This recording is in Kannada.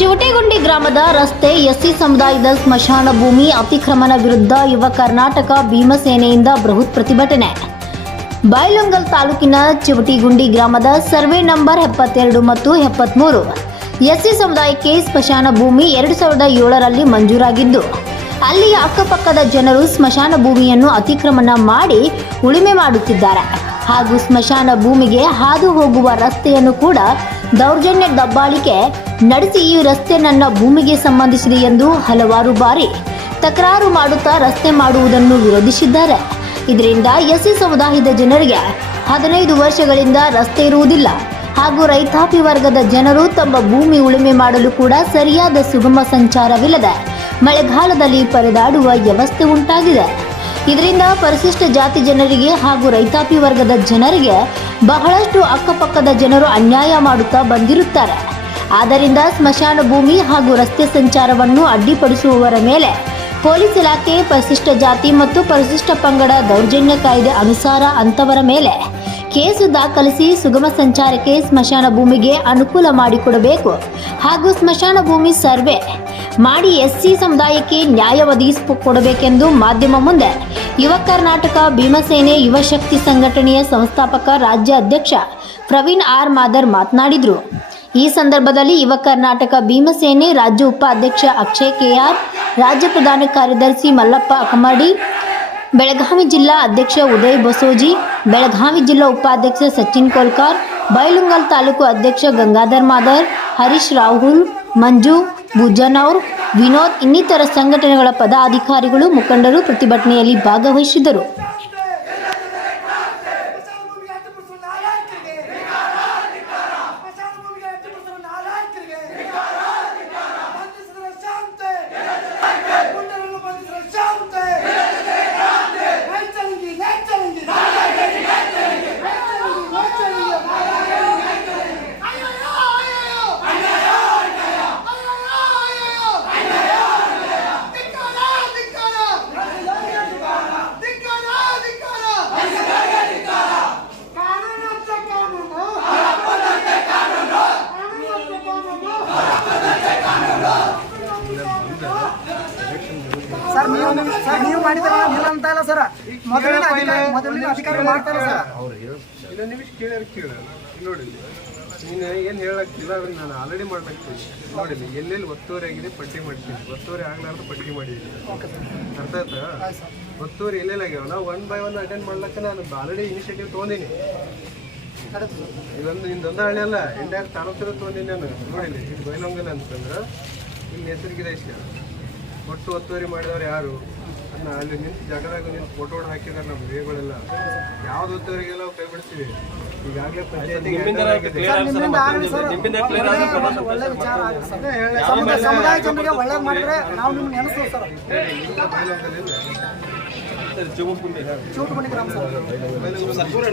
ಗ್ರಾಮದ ರಸ್ತೆ ಎಸ್ಸಿ ಸಮುದಾಯದ ಸ್ಮಶಾನ ಭೂಮಿ ಅತಿಕ್ರಮಣ ವಿರುದ್ಧ ಯುವ ಕರ್ನಾಟಕ ಭೀಮಸೇನೆಯಿಂದ ಬೃಹತ್ ಪ್ರತಿಭಟನೆ. ಬೈಲೊಂಗಲ್ ತಾಲೂಕಿನ ಚಿವಟಿಗುಂಡಿ ಗ್ರಾಮದ ಸರ್ವೆ ನಂಬರ್ ಎಪ್ಪತ್ತೆರಡು ಮತ್ತು ಎಪ್ಪತ್ಮೂರು. ಎಸ್ಸಿ ಸಮುದಾಯಕ್ಕೆ ಸ್ಮಶಾನ ಭೂಮಿ ಎರಡು ಸಾವಿರದ ಏಳರಲ್ಲಿ ಮಂಜೂರಾಗಿದ್ದು ಅಲ್ಲಿ ಅಕ್ಕಪಕ್ಕದ ಜನರು ಸ್ಮಶಾನ ಭೂಮಿಯನ್ನು ಅತಿಕ್ರಮಣ ಮಾಡಿ ಉಳುಮೆ ಮಾಡುತ್ತಿದ್ದಾರೆ. ಹಾಗೂ ಸ್ಮಶಾನ ಭೂಮಿಗೆ ಹಾದು ಹೋಗುವ ರಸ್ತೆಯನ್ನು ಕೂಡ ದೌರ್ಜನ್ಯ ದಬ್ಬಾಳಿಕೆ ನಡೆಸಿ ಈ ರಸ್ತೆ ನನ್ನ ಭೂಮಿಗೆ ಸಂಬಂಧಿಸಿದೆ ಎಂದು ಹಲವಾರು ಬಾರಿ ತಕರಾರು ಮಾಡುತ್ತಾ ರಸ್ತೆ ಮಾಡುವುದನ್ನು ವಿರೋಧಿಸಿದ್ದಾರೆ. ಇದರಿಂದ ಎಸ್ಸಿ ಸಮುದಾಯದ ಜನರಿಗೆ ಹದಿನೈದು ವರ್ಷಗಳಿಂದ ರಸ್ತೆ ಇರುವುದಿಲ್ಲ. ಹಾಗೂ ರೈತಾಪಿ ವರ್ಗದ ಜನರು ತಮ್ಮ ಭೂಮಿ ಉಳುಮೆ ಮಾಡಲು ಕೂಡ ಸರಿಯಾದ ಸುಗಮ ಸಂಚಾರವಿಲ್ಲದೆ ಮಳೆಗಾಲದಲ್ಲಿ ಪರದಾಡುವ ವ್ಯವಸ್ಥೆ ಉಂಟಾಗಿದೆ. ಇದರಿಂದ ಪರಿಶಿಷ್ಟ ಜಾತಿ ಜನರಿಗೆ ಹಾಗೂ ರೈತಾಪಿ ವರ್ಗದ ಜನರಿಗೆ ಬಹಳಷ್ಟು ಅಕ್ಕಪಕ್ಕದ ಜನರು ಅನ್ಯಾಯ ಮಾಡುತ್ತಾ ಬಂದಿರುತ್ತಾರೆ. ಆದ್ದರಿಂದ ಸ್ಮಶಾನ ಭೂಮಿ ಹಾಗೂ ರಸ್ತೆ ಸಂಚಾರವನ್ನು ಅಡ್ಡಿಪಡಿಸುವವರ ಮೇಲೆ ಪೊಲೀಸ್ ಇಲಾಖೆ, ಪರಿಶಿಷ್ಟ ಜಾತಿ ಮತ್ತು ಪರಿಶಿಷ್ಟ ಪಂಗಡ ದೌರ್ಜನ್ಯ ಕಾಯ್ದೆ ಅನುಸಾರ ಅಂತವರ ಮೇಲೆ ಕೇಸು ದಾಖಲಿಸಿ ಸುಗಮ ಸಂಚಾರಕ್ಕೆ ಸ್ಮಶಾನ ಭೂಮಿಗೆ ಅನುಕೂಲ ಮಾಡಿಕೊಡಬೇಕು. ಹಾಗೂ ಸ್ಮಶಾನ ಭೂಮಿ ಸರ್ವೆ ಮಾಡಿ ಎಸ್ಸಿ ಸಮುದಾಯಕ್ಕೆ ನ್ಯಾಯ ಒದಗಿಸಿಕೊಡಬೇಕೆಂದು ಮಾಧ್ಯಮ ಮುಂದೆ ಯುವ ಕರ್ನಾಟಕ ಭೀಮಸೇನೆ ಯುವಶಕ್ತಿ ಸಂಘಟನೆಯ ಸಂಸ್ಥಾಪಕ ರಾಜ್ಯ ಅಧ್ಯಕ್ಷ ಪ್ರವೀಣ್ ಆರ್ ಮಾದರ್ ಮಾತನಾಡಿದರು. ಈ ಸಂದರ್ಭದಲ್ಲಿ ಯುವ ಕರ್ನಾಟಕ ಭೀಮಸೇನೆ ರಾಜ್ಯ ಉಪಾಧ್ಯಕ್ಷ ಅಕ್ಷಯ್ ಕೆಆರ್, ರಾಜ್ಯ ಪ್ರಧಾನ ಕಾರ್ಯದರ್ಶಿ ಮಲ್ಲಪ್ಪ ಅಕಮಡಿ, ಬೆಳಗಾವಿ ಜಿಲ್ಲಾ ಅಧ್ಯಕ್ಷ ಉದಯ್ ಬಸೋಜಿ, ಬೆಳಗಾವಿ ಜಿಲ್ಲಾ ಉಪಾಧ್ಯಕ್ಷ ಸಚಿನ್ ಕೋಲ್ಕಾರ್, ಬೈಲುಂಗಲ್ ತಾಲೂಕು ಅಧ್ಯಕ್ಷ ಗಂಗಾಧರ್ ಮಾದರ್, ಹರೀಶ್ ರಾಹುಲ್, ಮಂಜು, ಭುಜನೌರ್, ವಿನೋದ್ ಇನ್ನಿತರ ಸಂಘಟನೆಗಳ ಪದಾಧಿಕಾರಿಗಳು ಮುಖಂಡರು ಪ್ರತಿಭಟನೆಯಲ್ಲಿ ಭಾಗವಹಿಸಿದರು ಸರ್ ನೀವು ಸರ್ ನೀವು ಮಾಡಿದ್ರೆ ಇಲ್ಲ ಅಂತ ಇಲ್ಲ ಸರ್. ಮೊದಲಿನ ಅಧಿಕಾರಿ ಮೊದಲಿನ ಅಧಿಕಾರಿ ಮಾಡ್ತಾರೆ ಸರ್. ಇಲ್ಲ. ನಿಮಿಷ ಕೇಳಿ ಕೇಳ. ನೋಡಿ ನೀನು ಏನು ಹೇಳಕ್ಕಿಲ್ಲ ಅದನ್ನ ನಾನು ಆಲ್ರೆಡಿ ಮಾಡ್ಲಾಗ್ತೀನಿ ನೋಡಿ ಎಲ್ಲೆಲ್ಲಿ ಒತ್ತುವರಿ ಆಗಿದೆ ಪಟ್ಟಿ ಮಾಡ್ತೀನಿ. ಒತ್ತುವರಿ ಆಗ್ಲಾರ್ದು ಪಟ್ಟಿ ಮಾಡಿದ್ದೀನಿ ಅರ್ಥ ಆಯ್ತಾ? ಒತ್ತುವರಿ ಎಲ್ಲೆಲ್ಲಿ ಆಗ್ಯಾವಲ್ಲ ಒನ್ ಬೈ ಒನ್ ಅಟೆಂಡ್ ಮಾಡ್ಲಕ್ಕೆ ನಾನು ಆಲ್ರೆಡಿ ಇನಿಷಿಯೇಟಿವ್ ತೊಗೊಂಡಿನಿ. ಇದೊಂದು ನಿಂದೊಂದು ಹಳ್ಳಿ ಅಲ್ಲ. ಎಂಟೈರ್ ತಾಲೂಕಿನ ತೊಗೊಂಡಿನಿ ನಾನು. ನೋಡಿಲ್ಲ ಇದು ಬೈಲೊಂಗಲ್ ಅಂತಂದ್ರೆ ಇಲ್ಲಿ ಹೆಸರಿಗಿದೆ ಇಷ್ಟ. ಒಟ್ಟು ಒತ್ತುವರಿ ಮಾಡಿದವ್ರು ಯಾರು? ಅನ್ನ ಅಲ್ಲಿ ನಿಂತು ಜಾಗದಾಗ ನಿಂತು ಫೋಟೋ ಹಾಕಿದಾರೆ ನಮ್ಮ ವಿವೇಗಳೆಲ್ಲ ಯಾವ್ದು ಒತ್ತುವರಿಗೆಲ್ಲ ಕೈ ಬಿಡ್ತೀವಿ ಈಗಾಗಲೇ ಪಂಚಾಯತಿ ಗ್ರಾಮ ಸರ್